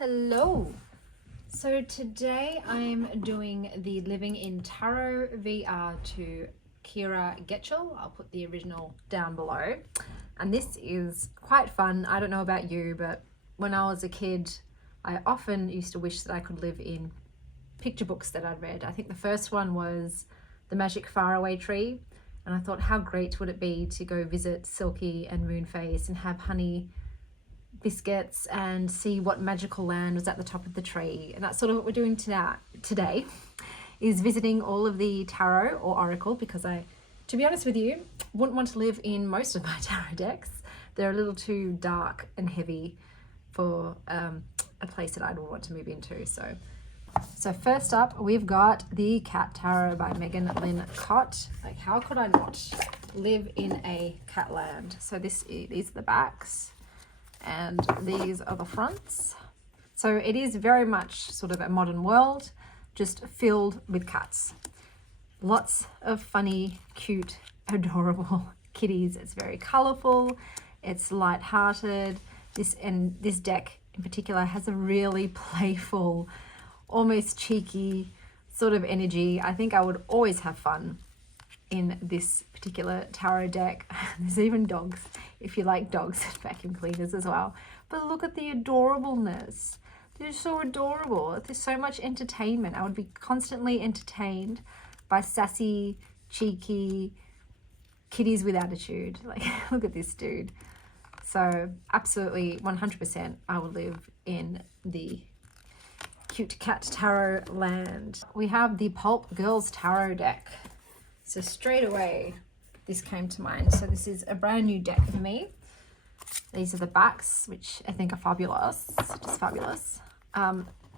Hello. So today I'm doing the Living in Tarot VR to Kira Getchell. I'll put the original down below. And this is quite fun. I don't know about you, but when I was a kid, I often used to wish that I could live in picture books that I'd read. I think the first one was The Magic Faraway Tree. And I thought, how great would it be to go visit Silky and Moonface and have honey biscuits and see what magical land was at the top of the tree. And that's sort of what we're doing today is visiting all of the tarot or oracle, because I, to be honest with you, wouldn't want to live in most of my tarot decks. They're a little too dark and heavy for a place that I'd want to move into. So first up, we've got the Cat Tarot by Megan Lynn Cott. Like, how could I not live in a cat land? So these are the backs, and these are the fronts. So it is very much sort of a modern world, just filled with cats. Lots of funny, cute, adorable kitties. It's very colorful, it's light-hearted. This deck in particular has a really playful, almost cheeky sort of energy. I think I would always have fun in this particular tarot deck. There's even dogs, if you like dogs, and vacuum cleaners as well. But look at the adorableness. They're so adorable. There's so much entertainment. I would be constantly entertained by sassy, cheeky kitties with attitude. Like, look at this dude. So absolutely 100% I would live in the cute cat tarot land. We have the Pulp Girls Tarot deck. So straight away, this came to mind. So this is a brand new deck for me. These are the backs, which I think are fabulous, just fabulous.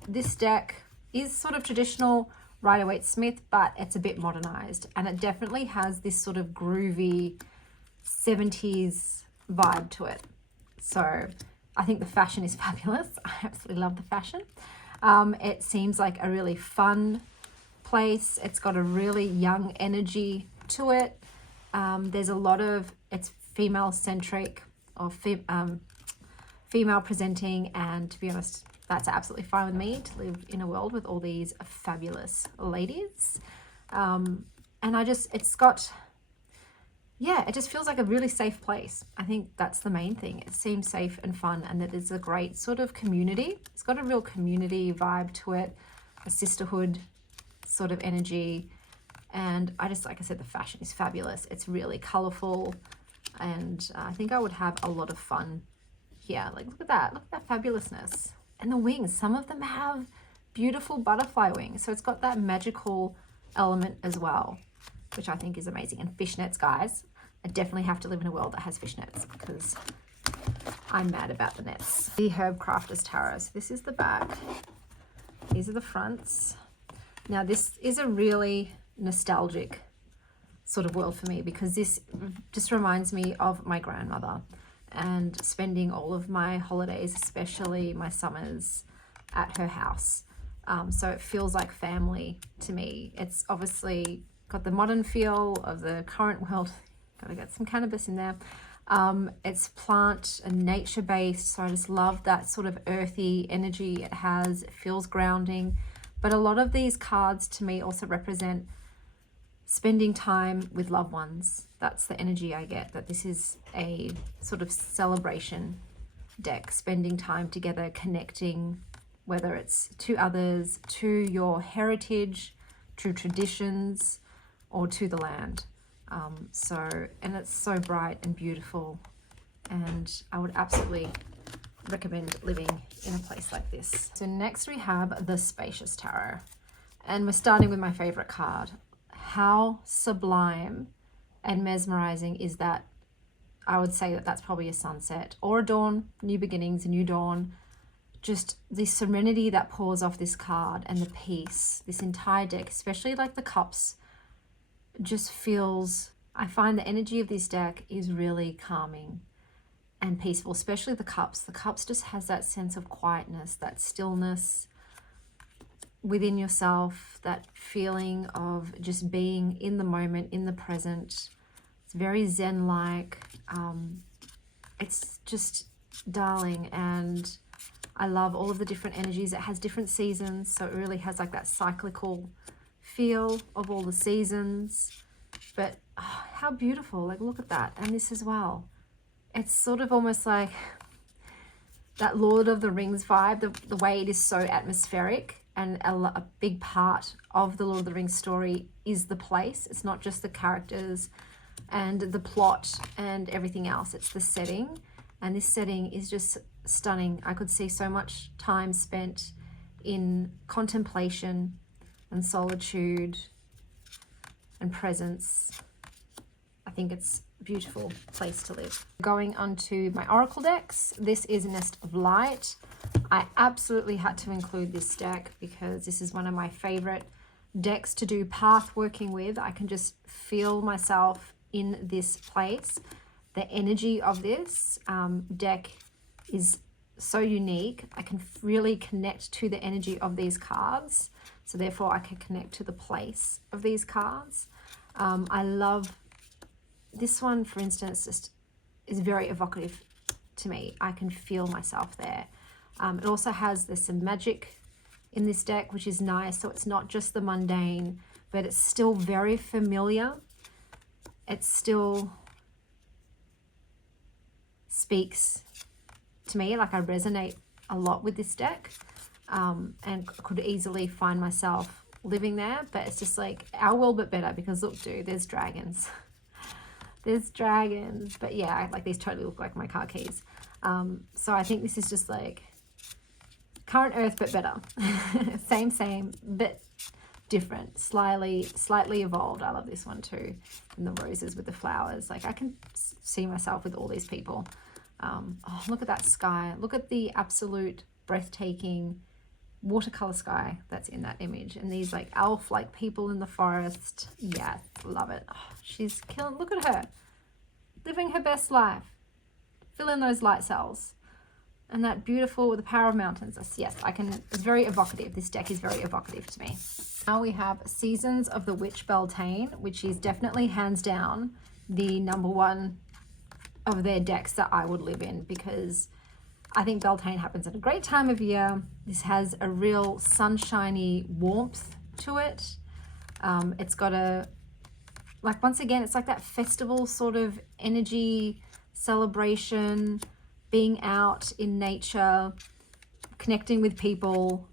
This deck is sort of traditional Rider-Waite-Smith, but it's a bit modernized, and it definitely has this sort of groovy 70s vibe to it. So I think the fashion is fabulous. I absolutely love the fashion. It seems like a really fun place. It's got a really young energy to it. There's a lot of, it's female centric or female presenting, and to be honest, that's absolutely fine with me to live in a world with all these fabulous ladies. And it just feels like a really safe place. I think that's the main thing. It seems safe and fun, and that there's a great sort of community. It's got a real community vibe to it, a sisterhood sort of energy. And I just, like I said, the fashion is fabulous. It's really colorful, and I think I would have a lot of fun here. Like, look at that fabulousness. And the wings, some of them have beautiful butterfly wings. So it's got that magical element as well, which I think is amazing. And fishnets, guys. I definitely have to live in a world that has fishnets, because I'm mad about the nets. The Herb Crafters Tarot. So this is the back. These are the fronts. Now this is a really nostalgic sort of world for me, because this just reminds me of my grandmother and spending all of my holidays, especially my summers, at her house. So it feels like family to me. It's obviously got the modern feel of the current world. Gotta get some cannabis in there. It's plant and nature based, so I just love that sort of earthy energy it has. It feels grounding. But a lot of these cards to me also represent spending time with loved ones. That's the energy I get, that this is a sort of celebration deck, spending time together, connecting, whether it's to others, to your heritage, to traditions, or to the land. And it's so bright and beautiful, and I would absolutely recommend living in a place like this. So next we have the Spacious Tarot, and we're starting with my favorite card. How sublime and mesmerizing is that? I would say that that's probably a sunset or a dawn, new beginnings, a new dawn. Just the serenity that pours off this card, and the peace, this entire deck, especially like the cups, just feels, I find the energy of this deck is really calming and peaceful, especially the cups. The cups just has that sense of quietness, that stillness within yourself, that feeling of just being in the moment, in the present. It's very Zen-like. It's just darling, and I love all of the different energies. It has different seasons, so it really has like that cyclical feel of all the seasons. But oh, how beautiful, like look at that. And this as well, it's sort of almost like that Lord of the Rings vibe, the way it is so atmospheric. And a big part of the Lord of the Rings story is the place. It's not just the characters and the plot and everything else, it's the setting. And this setting is just stunning. I could see so much time spent in contemplation and solitude and presence. I think it's a beautiful place to live. Going on to my oracle decks, this is Nest of Light. I absolutely had to include this deck because this is one of my favorite decks to do path working with. I can just feel myself in this place. The energy of this deck is so unique. I can really connect to the energy of these cards. So therefore I can connect to the place of these cards. I love this one, for instance, just is very evocative to me. I can feel myself there. It also has, there's some magic in this deck, which is nice. So it's not just the mundane, but it's still very familiar. It still speaks to me. Like I resonate a lot with this deck, and could easily find myself living there. But it's just like our world, but better, because look, dude, there's dragons. There's dragons. But yeah, like these totally look like my car keys. So I think this is just like current earth, but better. same, but different, slightly evolved. I love this one too. And the roses with the flowers. Like I can see myself with all these people. Oh, look at that sky. Look at the absolute breathtaking watercolor sky that's in that image. And these like elf-like people in the forest. Yeah, love it. Oh, she's killing. Look at her. Living her best life. Fill in those light cells. And that beautiful, the power of mountains. Yes, I can, it's very evocative. This deck is very evocative to me. Now we have Seasons of the Witch Beltane, which is definitely hands down the #1 of their decks that I would live in, because I think Beltane happens at a great time of year. This has a real sunshiny warmth to it. It's got a, like once again, it's like that festival sort of energy, celebration, being out in nature, connecting with people.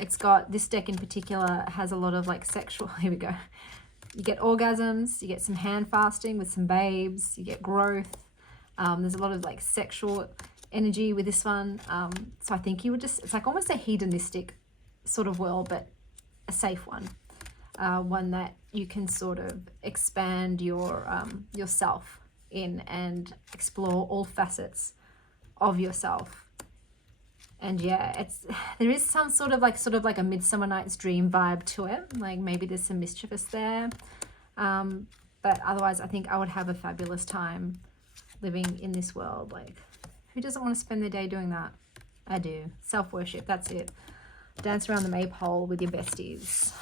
It's got, this deck in particular has a lot of like sexual, here we go. You get orgasms, you get some hand fasting with some babes, you get growth. There's a lot of like sexual energy with this one. So I think you would just, it's like almost a hedonistic sort of world, but a safe one. One that you can sort of expand your yourself in and explore all facets of yourself. And yeah, it's, there is some sort of like a Midsummer Night's Dream vibe to it. Like maybe there's some mischievous there. But otherwise I think I would have a fabulous time living in this world. Like who doesn't want to spend their day doing that? I do. Self-worship, that's it. Dance around the maypole with your besties.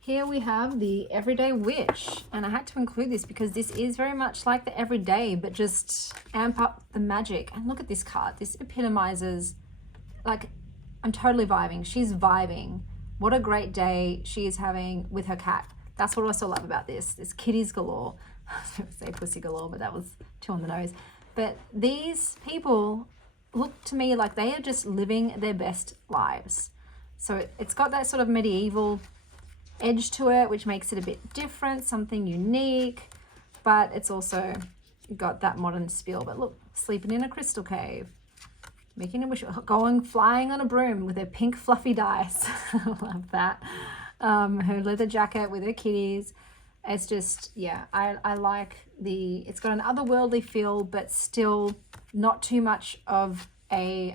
Here we have the Everyday Witch, and I had to include this because this is very much like the everyday, but just amp up the magic. And look at this card. This epitomizes, like, I'm totally vibing. She's vibing. What a great day she is having with her cat. That's what I also love about this. There's kitties galore. I was going to say pussy galore, but that was too on the nose. But these people look to me like they are just living their best lives. So it's got that sort of medieval edge to it, which makes it a bit different, something unique, but it's also got that modern spiel. But look, sleeping in a crystal cave, making a wish, going flying on a broom with her pink fluffy dice. I love that. Her leather jacket with her kitties. It's just, yeah, I like the, it's got an otherworldly feel, but still not too much of a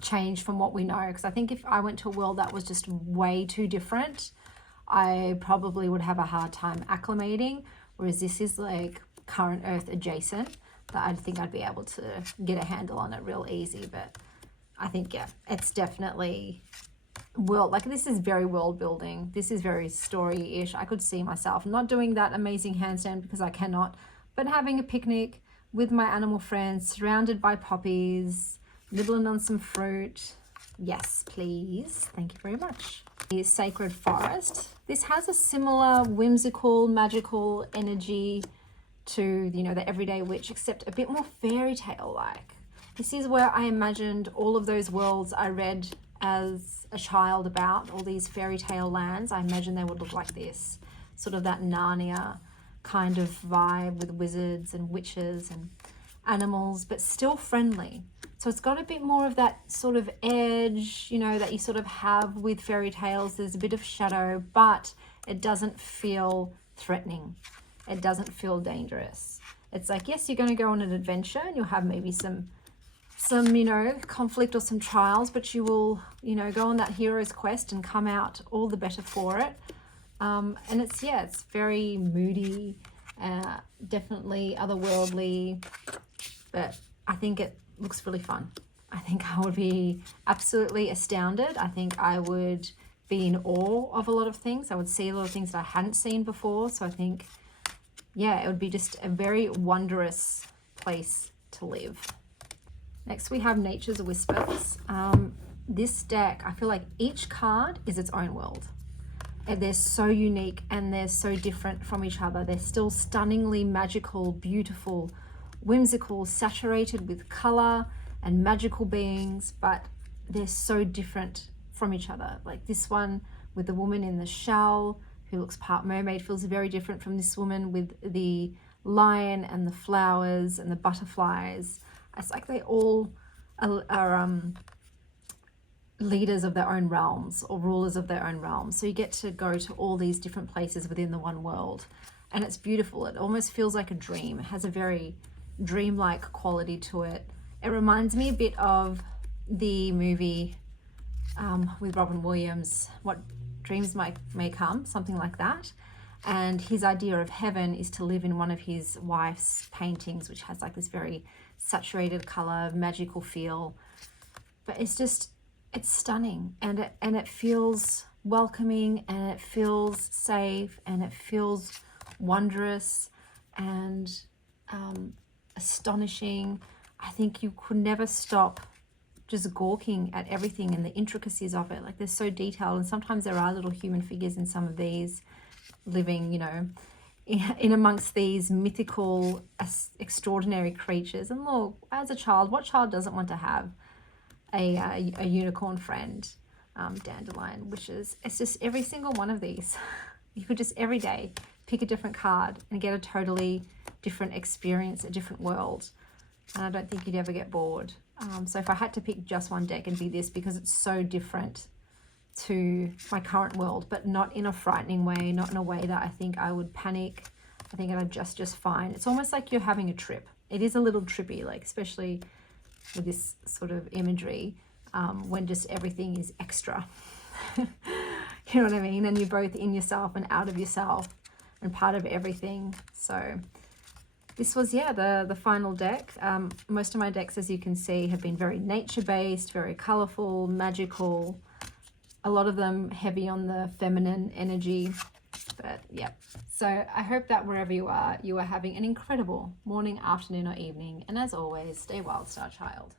change from what we know. Because I think if I went to a world that was just way too different, I probably would have a hard time acclimating. Whereas this is like current earth adjacent, that I think I'd be able to get a handle on it real easy. But I think, yeah, it's definitely world, like this is very world building. This is very story-ish. I could see myself not doing that amazing handstand because I cannot, but having a picnic with my animal friends, surrounded by poppies, nibbling on some fruit. Yes, please. Thank you very much. The Sacred Forest. This has a similar whimsical, magical energy to, you know, the Everyday Witch, except a bit more fairy tale like. This is where I imagined all of those worlds I read as a child about, all these fairy tale lands. I imagine they would look like this, sort of that Narnia kind of vibe with wizards and witches and animals, but still friendly. So it's got a bit more of that sort of edge, you know, that you sort of have with fairy tales. There's a bit of shadow, but it doesn't feel threatening. It doesn't feel dangerous. It's like, yes, you're going to go on an adventure and you'll have maybe some, you know, conflict or some trials, but you will, you know, go on that hero's quest and come out all the better for it. And it's, yeah, it's very moody, definitely otherworldly, but I think it looks really fun. I think I would be absolutely astounded. I think I would be in awe of a lot of things. I would see a lot of things that I hadn't seen before. So I think, yeah, it would be just a very wondrous place to live. Next we have Nature's Whispers. This deck, I feel like each card is its own world. And they're so unique and they're so different from each other. They're still stunningly magical, beautiful, whimsical, saturated with color and magical beings, but they're so different from each other. Like this one with the woman in the shell who looks part mermaid feels very different from this woman with the lion and the flowers and the butterflies. It's like they all are leaders of their own realms or rulers of their own realms. So you get to go to all these different places within the one world, and it's beautiful. It almost feels like a dream. It has a very dreamlike quality to it. It reminds me a bit of the movie with Robin Williams, What Dreams May Come, something like that. And his idea of heaven is to live in one of his wife's paintings, which has like this very saturated color, magical feel. But it's just, it's stunning, and it feels welcoming, and it feels safe, and it feels wondrous and astonishing. I think you could never stop just gawking at everything and the intricacies of it. Like they're so detailed, and sometimes there are little human figures in some of these living, you know, in amongst these mythical, extraordinary creatures. And look, as a child, what child doesn't want to have a unicorn friend, dandelion, wishes? It's just every single one of these. You could just every day pick a different card and get a totally different experience, a different world. And I don't think you'd ever get bored. So if I had to pick just one deck, it'd be this, because it's so different to my current world, but not in a frightening way, not in a way that I think I would panic. I think I'd just fine. It's almost like you're having a trip. It is a little trippy, like especially with this sort of imagery, when just everything is extra. You know what I mean? And you're both in yourself and out of yourself and part of everything. So this was, yeah, the final deck. Most of my decks, as you can see, have been very nature-based, very colorful, magical. A lot of them heavy on the feminine energy. But yeah, so I hope that wherever you are having an incredible morning, afternoon, or evening. And as always, stay wild, star child.